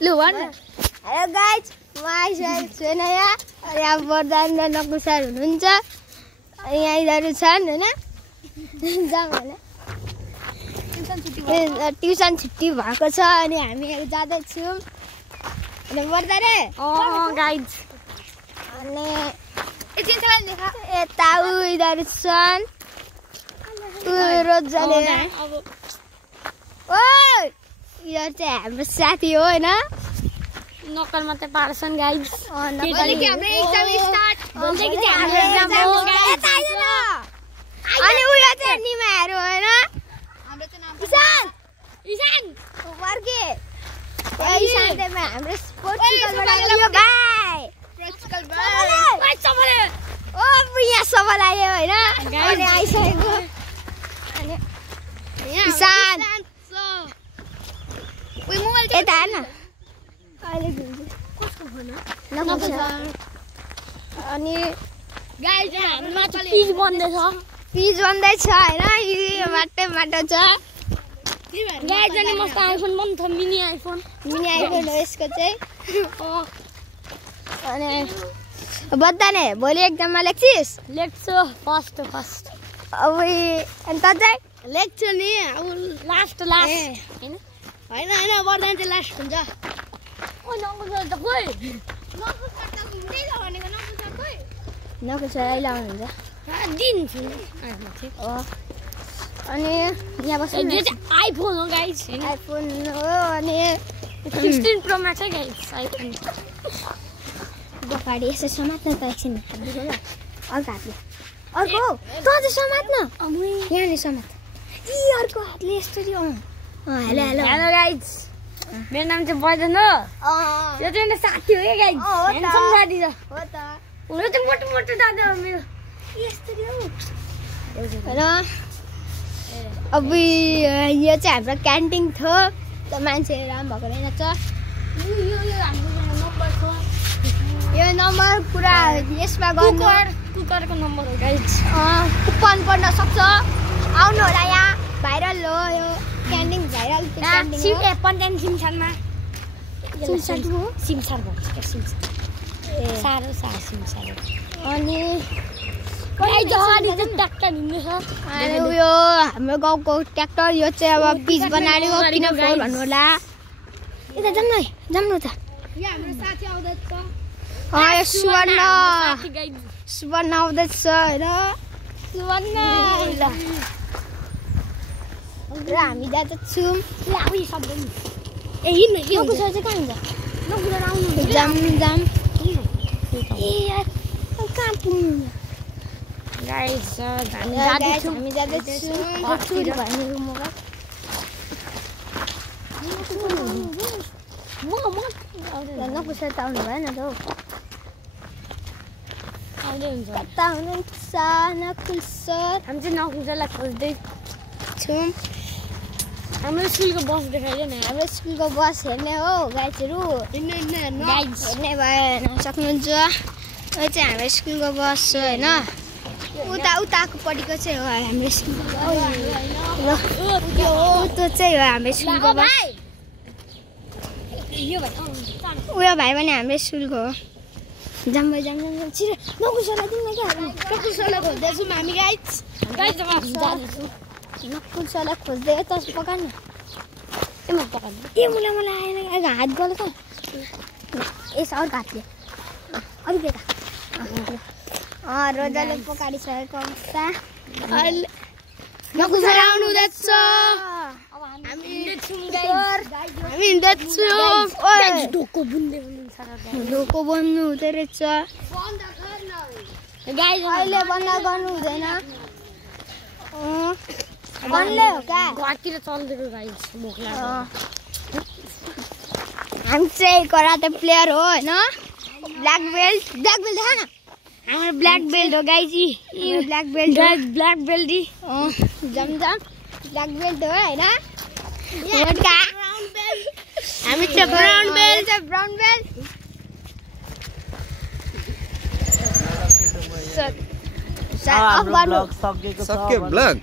लु भन hello guys म आइसकेको छु यहाँ यहाँ वरदान र नकुल सर हुनुहुन्छ अनि यहाँ यिनीहरू छन् होइन जाउँ होइन ट्युसन छुट्टी भएको छ अनि हामी जाँदैछौँ अनि वरदान रे गाइज अनि यता यिनीहरू छन् रोजले ओइ यो चाहिँ हाम्रो साथी हो होइन नक्कल मात्रै पार्छन् गाइज अनि उयो चाहिँ निमाहरू होइन इसान वर्के इसान चाहिँ हाम्रो ओ यहाँ सबल आयो होइन अनि आइसकेको इसान यता हेर्न अनि पिच बन्दैछ होइन माटो छ गाइज अनि मस्त आइफोन पनि छ मिनी आइफोन हो यसको चाहिँ अनि बद्दाने भोलि एक्जाममा लेख्छिस् लेख्छु फर्स्ट अब अनि त चाहिँ लेख्छु नि अब लास्ट होइन वरदान चाहिँ लास्ट हुन्छ नकुल सर अहिले आउनुहुन्छ अनि यहाँ बस्नु आइफोन हो गाइज आइफोन हो अनि 16 प्रो म्याक्स है गाइज आइफोन गफाडी यसो समात्न त एकछिन अर्को हातले अर्को त चाहिँ समात्न यहाँले समात अर्को हातले यसरी हेलो गाइज मेरो नाम चाहिँ बैजन हो यो चाहिँ मेरो साथी हो क्या गाइज ह्यान्डसम साथी छ हो त यो चाहिँ मोटो दादा हो मेरो यसरी हो र अब यो चाहिँ हाम्रो क्यान्टिन थियो त मान्छेहरू राम्रो भएको रहेछ यो नम्बर पुरा यसमा गर्नु कुकरको नम्बर हो गाइज कुपन पढ्न सक्छ आउनु होला यहाँ भाइरल हो यो क्यान्टिन भाइरल सिमसारमा अनि उयो हाम्रो गाउँको ट्र्याक्टर यो चाहिँ अब पिच बनाएर किन फोहोर भन्नु होला यता जाउँ न त सुवर्ण आउँदैछ होइन र हामी जाँदैछौँ कहाँ पुग्नु हामी जाँदैछौँ नकुल त आउनु भएन त हौ कता हुनुहुन्छ नकुल सर हामी चाहिँ नकुललाई खोज्दैछौँ हाम्रो स्कुलको बस देखाइदियो न हाम्रो स्कुलको बस हेर्ने हो गाइजहरू हेर्ने भए सक्नुहुन्छ यो चाहिँ हाम्रो स्कुलको बस हो होइन उताकोपट्टिको चाहिँ हो हाम्रो स्कुलको उतो चाहिँ हो हाम्रो स्कुलको बस उयो भाइ पनि हाम्रो स्कुलको हो जाम छिटो नकुल सरलाई दिनु क्या नकुल सरलाई खोज्दैछौँ हामी गाइज नकुल सरलाई खोज्दै यता पकाउनु मलाई आएन हात गल त यस अर्को हातले अलिक यता रोजाले पकाइसकेको अवस्था नकुल सर आउनु हुँदैछ हामी हिँड्दैछौँ ढोको बन्नु हुँदो रहेछ अहिले बन्द गर्नु हुँदैन बन्दै हो क्या घरतिर चल्दिएको गाइज भोक लाग्यो हामी चाहिँ कराते प्लेयर हो होइन ब्ल्याक बेल्ट देखा न हाम्रो ब्ल्याक बेल्ट हो गाइजी ब्ल्याक बेल्ट जम ब्ल्याक बेल्ट हो होइन हामी चाहिँ ब्राउन बेल्ट सक्यो ब्लग